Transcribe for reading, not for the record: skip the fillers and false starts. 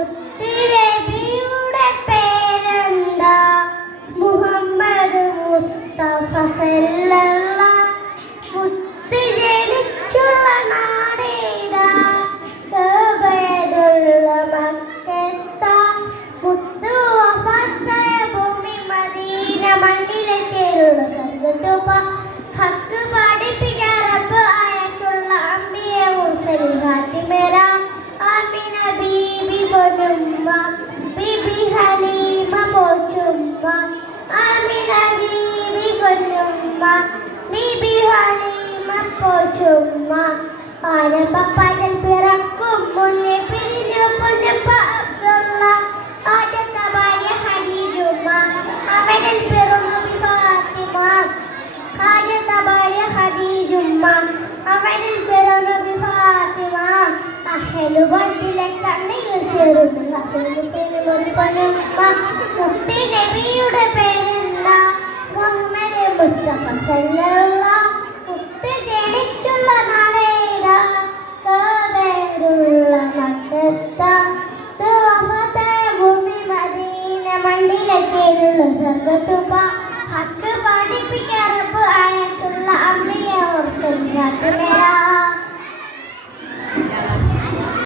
മുത്തുനബിയുടെ പേരെന്താ? മുഹമ്മദ് മുസ്തഫ സല്ലല്ലാഹ്. മുത്ത് ജനിച്ചുള്ള നാടേതാ? കഅബയുള്ള മക്കത്താ. മുത്ത് വഫാത്തായ ഭൂമി മദീന. മണ്ണിലെ ചേരുള്ള സ്വർഗ്ഗത്തുപ. ഹക്ക് പഠിപ്പിക്കാൻ റബ്ബ് അയച്ചുള്ള അമ്പിയ മുർസലിൻ ഖാതിമേര. ആമിന ബീബി പൊന്നുമ്മ, ബീബി ഹലീമ പോറ്റുമ്മ. ആമിന ബീബി പൊന്നുമ്മ, ബീബി ഹലീമ പോറ്റുമ്മ. ആനപ്പപ്പതിൽ പിറക്കും മുന്നേ പിരിഞ്ഞു പൊന്നുപ്പ അബ്ദുള്ള. ആദ്യത്തെ ഭാര്യ ഖദീജുമ്മ, അവനിൽ പിറന്നു ഫാത്തിമ. ആദ്യത്തെ ഭാര്യ ഖദീജുമ്മ, അവനിൽ പിറന്നു ഫാത്തിമ. അഹ്ലുബൈത്തിലെ കണ്ണിൽ ചേരുന്നു ഹസൻ ഹുസൈൻ പൊന്നുമ്മ. മുത്തുനബിയുടെ പേരെന്താ? മുഹമ്മദ് മുസ്തഫ സല്ലല്ലാഹ്. മുത്ത് ജനിച്ചുള്ള നാടേതാ? കഅബയുള്ള മക്കത്താ. മുത്ത് വഫാത്തായ ഭൂമി മദീന. മണ്ണിലെ ചേരുള്ള സ്വർഗ്ഗത്തുപ.